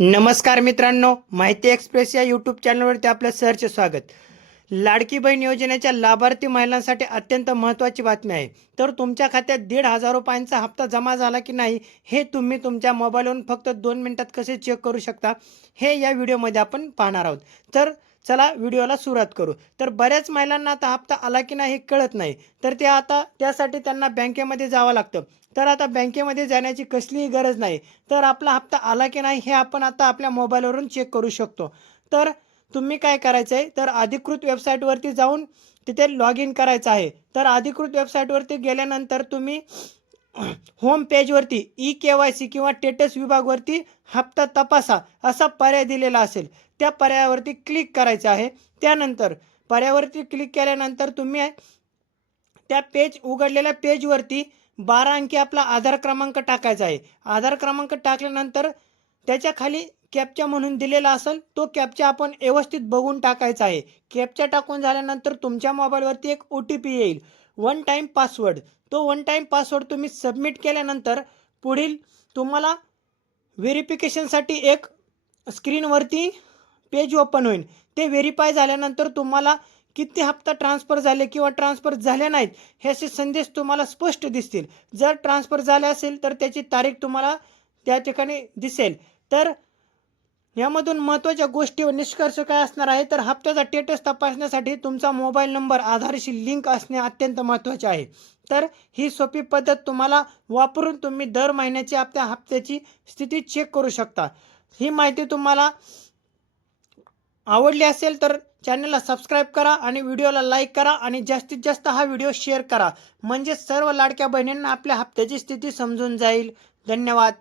नमस्कार मित्रांनो माहिती एक्सप्रेस या यूट्यूब चॅनलवरती आपलं सहर्ष स्वागत. लाडकी बहीण योजनेच्या लाभार्थी महिलांसाठी अत्यंत महत्त्वाची बातमी आहे. तर तुमच्या खात्यात दीड हजार रुपयांचा हप्ता जमा झाला की नाही हे तुम्ही तुमच्या मोबाईलवरून फक्त दोन मिनिटात कसे चेक करू शकता हे या व्हिडिओमध्ये आपण पाहणार आहोत. तर चला व्हिडिओला सुरुवात करू. तर बऱ्याच महिलांना आता हप्ता आला की नाही हे कळत नाही. तर ते आता त्यासाठी त्यांना बँकेमध्ये जावं लागतं. तर आता बँकेमध्ये जाण्याची कसलीही गरज नाही. तर आपला हप्ता आला की नाही हे आपण आता आपल्या मोबाईलवरून चेक करू शकतो. तर तुम्ही काय करायचं आहे तर अधिकृत वेबसाईटवरती जाऊन तिथे लॉग इन करायचं आहे. तर अधिकृत वेबसाईटवरती गेल्यानंतर तुम्ही होम पेजवरती ई के वाय सी किंवा टेटस विभागवरती हप्ता तपासा असा पर्याय दिलेला असेल. त्या पर्यायावरती क्लिक करायचं आहे. त्यानंतर पर्यायावरती क्लिक केल्यानंतर तुम्ही त्या पेज उघडलेल्या पेजवरती बारा अंकी आपला आधार क्रमांक टाकायचा आहे. आधार क्रमांक टाकल्यानंतर त्याच्याखाली कॅपचा म्हणून दिलेला असेल तो कॅपचा आपण व्यवस्थित बघून टाकायचा आहे. कॅपचा टाकून झाल्यानंतर तुमच्या मोबाईलवरती एक ओ टी पी येईल. वन टाईम पासवर्ड तो वन टाईम पासवर्ड तुम्ही सबमिट केल्यानंतर पुढील तुम्हाला व्हेरिफिकेशनसाठी एक स्क्रीनवरती पेज ओपन होईल. ते व्हेरीफाय झाल्यानंतर तुम्हाला किती हप्ता ट्रान्सफर झाले किंवा ट्रान्सफर झाले नाहीत हे असे संदेश तुम्हाला स्पष्ट दिसतील. जर ट्रान्सफर झाले असेल तर त्याची तारीख तुम्हाला त्या ठिकाणी दिसेल. तर यामधून महत्त्वाच्या गोष्टी व निष्कर्ष काय असणार आहे? तर हप्त्याचा स्टेटस तपासण्यासाठी तुमचा मोबाईल नंबर आधारशी लिंक असणे अत्यंत महत्त्वाचे आहे. तर ही सोपी पद्धत तुम्हाला वापरून तुम्ही दर महिन्याची आपल्या हप्त्याची स्थिती चेक करू शकता. ही माहिती तुम्हाला आवडली असेल तर चॅनलला सबस्क्राईब करा आणि व्हिडिओला लाईक करा आणि जास्तीत जास्त हा व्हिडिओ शेअर करा. म्हणजे सर्व लाडक्या बहिणींना आपल्या हप्त्याची स्थिती समजून जाईल. धन्यवाद.